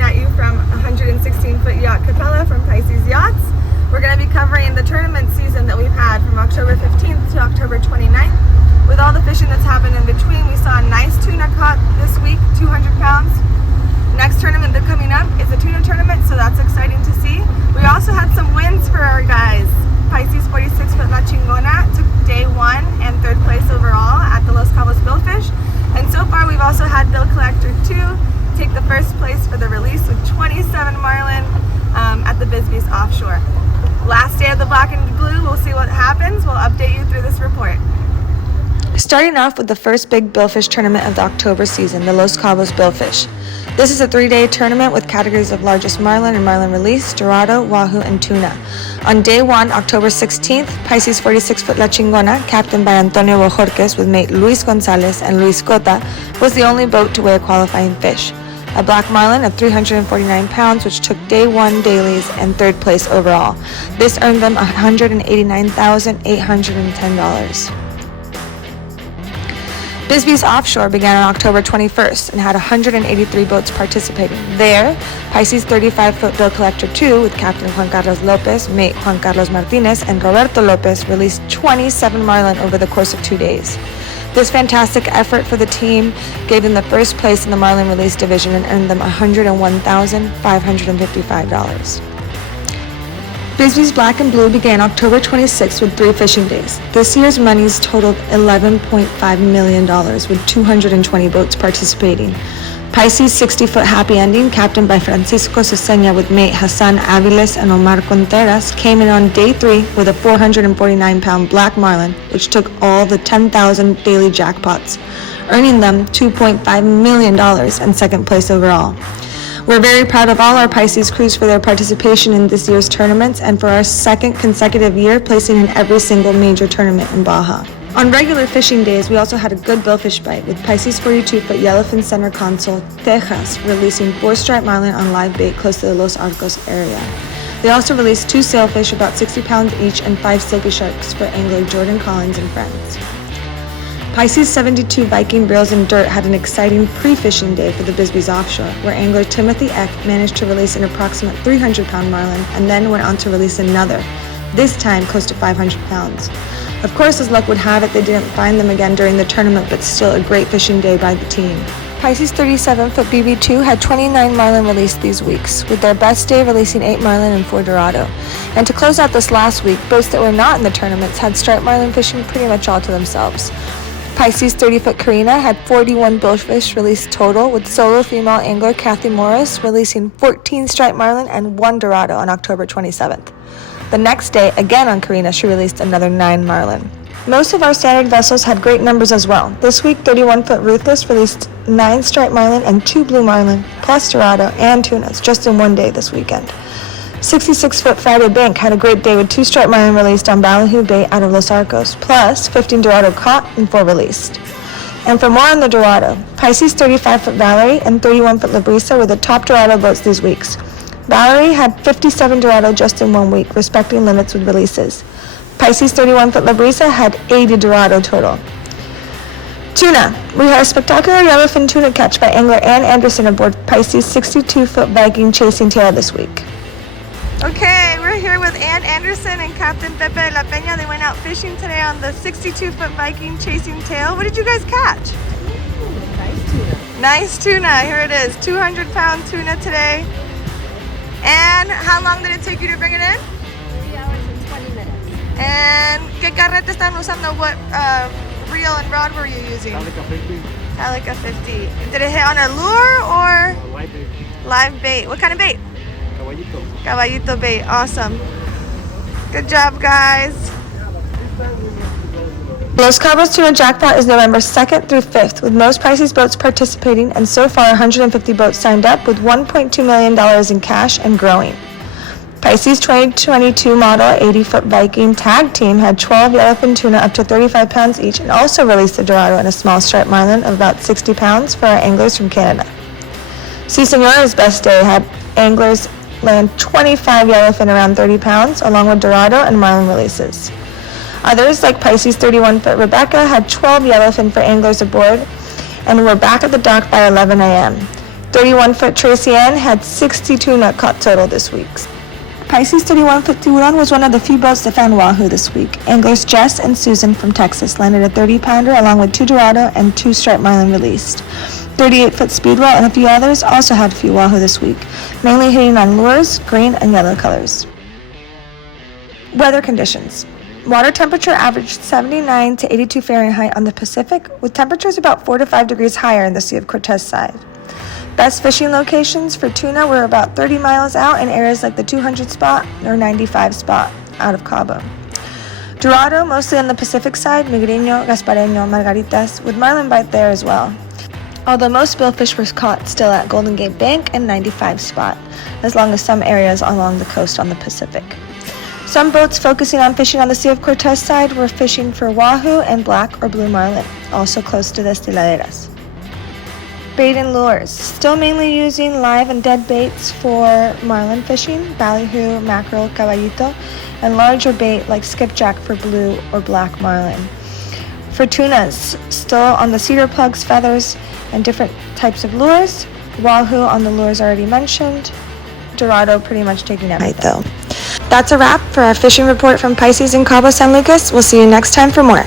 coming at you from 116-foot yacht Capella from Pisces Yachts. We're going to be covering the tournament season that we've had from October 15th to October 29th. With all the fishing that's happened in between, we saw a nice tuna caught this week, 200 pounds. Next tournament that's coming up is a tuna tournament, so that's exciting to see. We also had some wins for our guys. Pisces 46-foot La Chingona took day 1 and 3rd place overall at the Los Cabos Billfish. And so far we've also had Bill Collector 2 take the 1st place for the release with 27 marlin at the Bisbees Offshore. Last day of the Black and Blue, we'll see what happens. We'll update you through this report. Starting off with the first big billfish tournament of the October season, the Los Cabos Billfish. This is a 3-day tournament with categories of largest marlin and marlin released, Dorado, Wahoo, and Tuna. On day 1, October 16th, Pisces 46-foot La Chingona, captained by Antonio Bojorquez with mate Luis Gonzalez and Luis Cota, was the only boat to weigh a qualifying fish. A black marlin of 349 pounds, which took day 1 dailies and 3rd place overall. This earned them $189,810. Bisbees Offshore began on October 21st and had 183 boats participating. There, Pisces 35-foot Bill Collector 2 with Captain Juan Carlos Lopez, mate Juan Carlos Martinez, and Roberto Lopez released 27 marlin over the course of 2 days. This fantastic effort for the team gave them the 1st place in the marlin release division and earned them $101,555. Bisbees Black and Blue began October 26th with 3 fishing days. This year's monies totaled $11.5 million with 220 boats participating. Pisces 60-foot Happy Ending, captained by Francisco Cesena with mate Hassan Aviles and Omar Contreras, came in on day 3 with a 449-pound black marlin, which took all the 10,000 daily jackpots, earning them $2.5 million and 2nd place overall. We're very proud of all our Pisces crews for their participation in this year's tournaments and for our 2nd consecutive year placing in every single major tournament in Baja. On regular fishing days, we also had a good billfish bite with Pisces 42-foot Yellowfin Center Console, Texas, releasing 4 striped marlin on live bait close to the Los Arcos area. They also released 2 sailfish about 60 pounds each and 5 silky sharks for angler Jordan Collins and friends. Pisces 72 Viking Reels and Dirt had an exciting pre-fishing day for the Bisbees Offshore, where angler Timothy Eck managed to release an approximate 300-pound marlin and then went on to release another, this time close to 500 pounds. Of course, as luck would have it, they didn't find them again during the tournament, but still a great fishing day by the team. Pisces 37-foot BB2 had 29 marlin released these weeks, with their best day releasing 8 marlin and 4 Dorado. And to close out this last week, boats that were not in the tournaments had striped marlin fishing pretty much all to themselves. Pisces 30-foot Karina had 41 billfish released total, with solo female angler Kathy Morris releasing 14 striped marlin and 1 Dorado on October 27th. The next day, again on Karina, she released another 9 marlin. Most of our standard vessels had great numbers as well. This week, 31-foot Ruthless released 9 striped marlin and 2 blue marlin, plus Dorado and tunas, just in one day this weekend. 66-foot Friday Bank had a great day with 2 striped marlin released on Ballyhoo bait out of Los Arcos, plus 15 Dorado caught and 4 released. And for more on the Dorado, Pisces 35-foot Valerie and 31-foot Labrisa were the top Dorado boats these weeks. Valerie had 57 Dorado just in 1 week, respecting limits with releases. Pisces 31-foot Labrisa had 80 Dorado total. Tuna. We had a spectacular yellowfin tuna catch by angler Ann Anderson aboard Pisces 62-foot Viking Chasing Tail this week. Okay, we're here with Ann Anderson and Captain Pepe La Peña. They went out fishing today on the 62-foot Viking Chasing Tail. What did you guys catch? Nice tuna. Nice tuna. Here it is. 200-pound tuna today. And how long did it take you to bring it in? 3 hours and 20 minutes. And ¿qué carrete están usando? What reel and rod were you using? Calica 50. Calica 50. Did it hit on a lure or Live bait. live bait? What kind of bait? Caballito. Caballito bait. Awesome. Good job, guys. Los Cabos Tuna Jackpot is November 2nd through 5th, with most Pisces boats participating, and so far 150 boats signed up with $1.2 million in cash and growing. Pisces 2022 model 80-foot Viking tag team had 12 yellowfin tuna up to 35 pounds each and also released the Dorado and a small striped marlin of about 60 pounds for our anglers from Canada. Si Senora's best day had anglers land 25 yellowfin around 30 pounds, along with Dorado and marlin releases. Others, like Pisces 31-foot Rebecca, had 12 yellowfin for anglers aboard and were back at the dock by 11 a.m. 31-foot Tracy Ann had 60 tuna caught total this week. Pisces 31-foot Tiburon was one of the few boats that found wahoo this week. Anglers Jess and Susan from Texas landed a 30-pounder along with 2 Dorado and 2 striped marlin released. 38-foot Speedwell and a few others also had a few wahoo this week, mainly hitting on lures, green and yellow colors. Weather conditions. Water temperature averaged 79 to 82 Fahrenheit on the Pacific, with temperatures about 4 to 5 degrees higher in the Sea of Cortez side. Best fishing locations for tuna were about 30 miles out in areas like the 200 spot or 95 spot out of Cabo. Dorado, mostly on the Pacific side, Negreño, Gaspareño, Margaritas, with marlin bite there as well. Although most billfish were caught still at Golden Gate Bank and 95 spot, as long as some areas along the coast on the Pacific. Some boats focusing on fishing on the Sea of Cortez side were fishing for wahoo and black or blue marlin, also close to the destiladeras. Bait and lures. Still mainly using live and dead baits for marlin fishing, ballyhoo, mackerel, caballito, and larger bait like skipjack for blue or black marlin. For tunas, still on the cedar plugs, feathers, and different types of lures. Wahoo on the lures already mentioned. Dorado pretty much taking everything. Right, though. That's a wrap for our fishing report from Pisces and Cabo San Lucas. We'll see you next time for more.